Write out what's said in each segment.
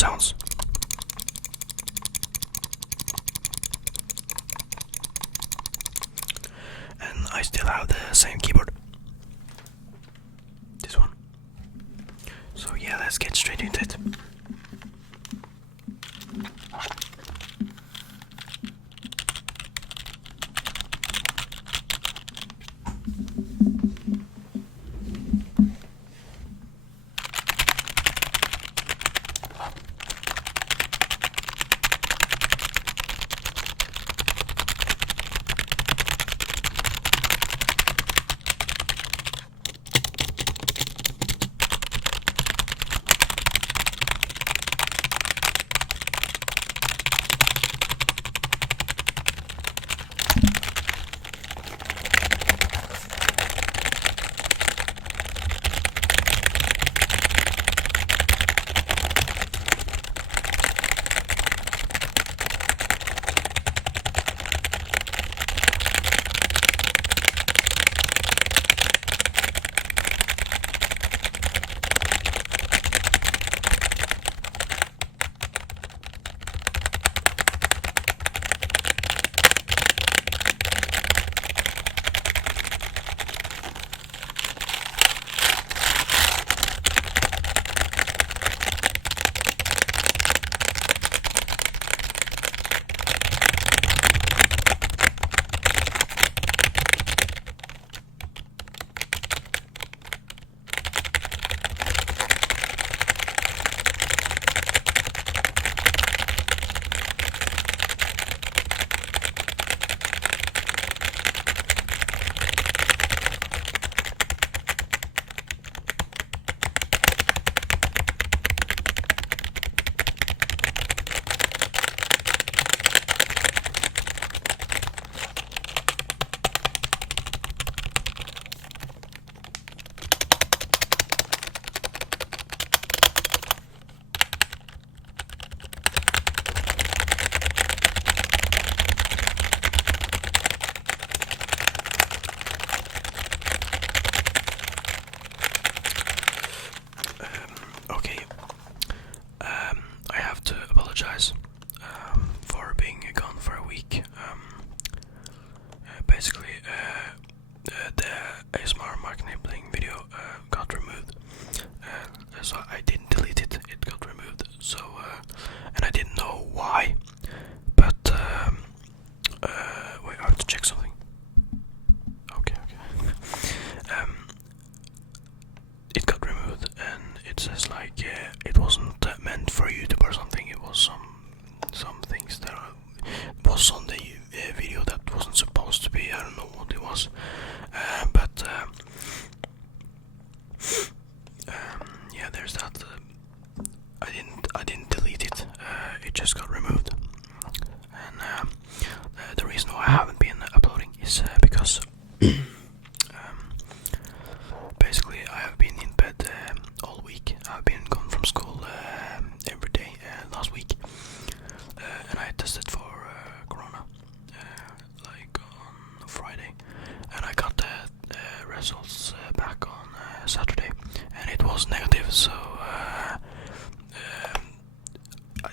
sounds. And I still have the same keyboard. This one. So yeah, let's get straight into it. Okay, I have to apologize for being gone for a week. Basically, the ASMR mark nibbling video got removed, so I didn't delete it. It got removed. So, and I didn't know why. But wait, I have to check something. Okay. It got removed, and it says like it wasn't meant for YouTube or something. It was some things that was on the video that wasn't supposed to be. I don't know what it was, but yeah, there's that. I didn't delete it. It just got removed, and the reason why I haven't been uploading is because. Basically, I have been in bed all week. I've been gone from school every day last week, and I tested for corona like on Friday, and I got the results back on Saturday, and it was negative. So I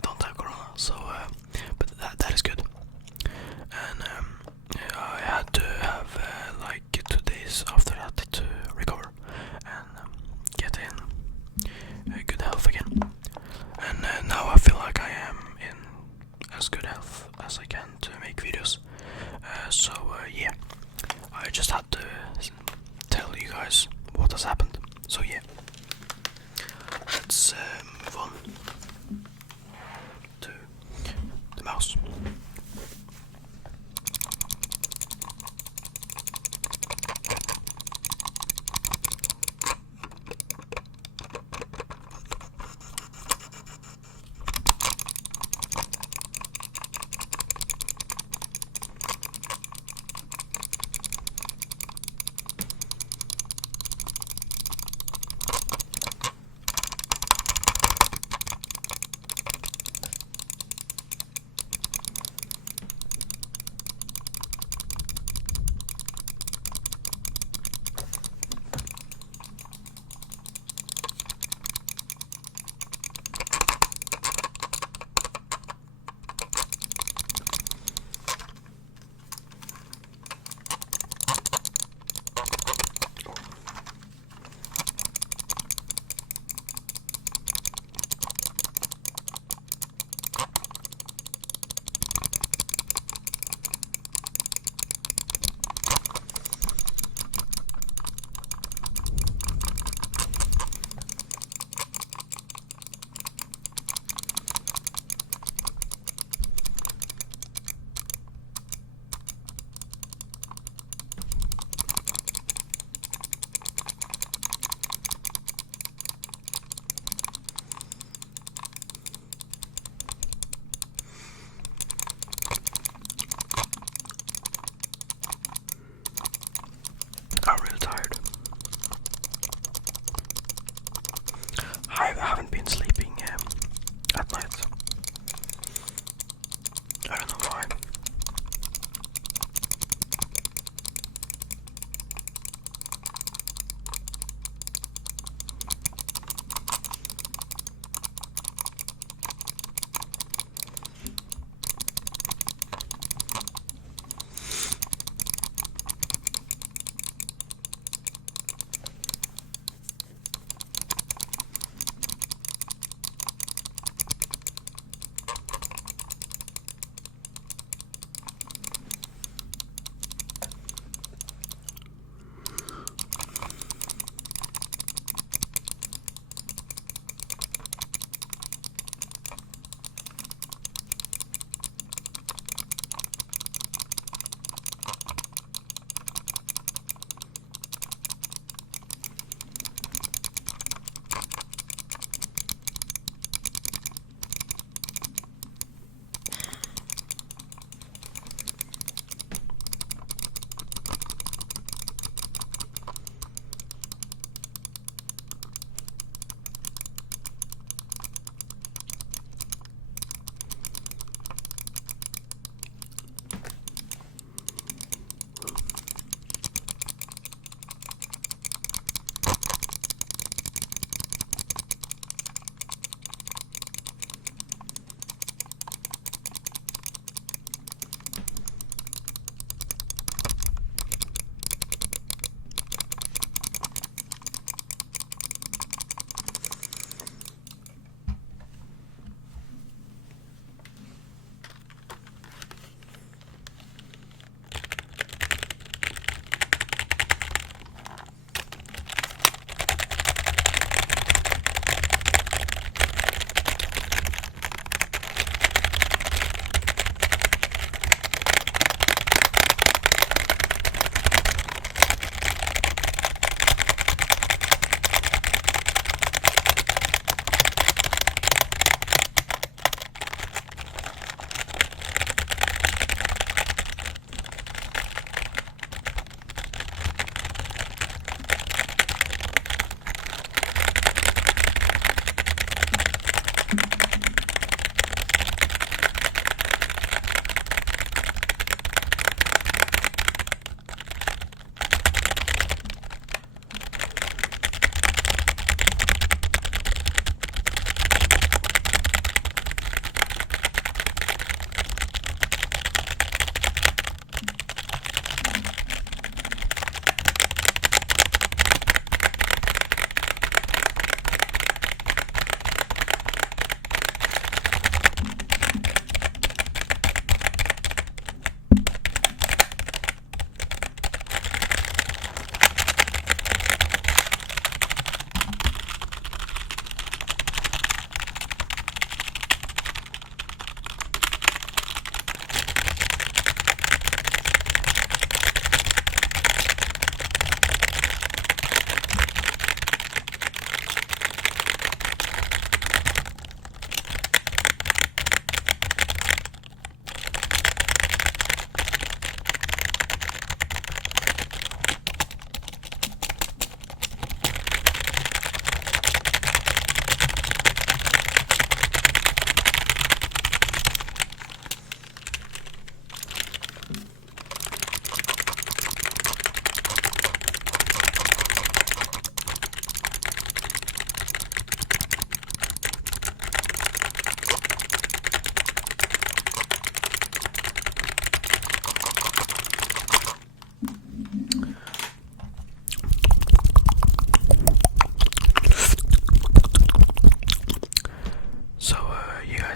don't have corona. So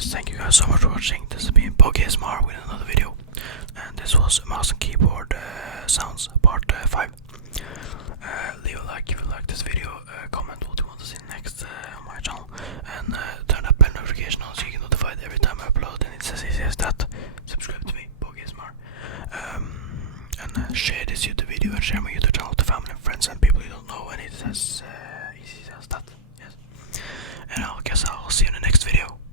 guys, thank you guys so much for watching. This has been BLUE with another video, and this was mouse and keyboard sounds part 5. Leave a like if you like this video, comment what you want to see next on my channel, and turn that bell notification on so you get notified every time I upload. And it's as easy as that. Subscribe to me, BLUE, and share this YouTube video and share my YouTube channel to family and friends and people you don't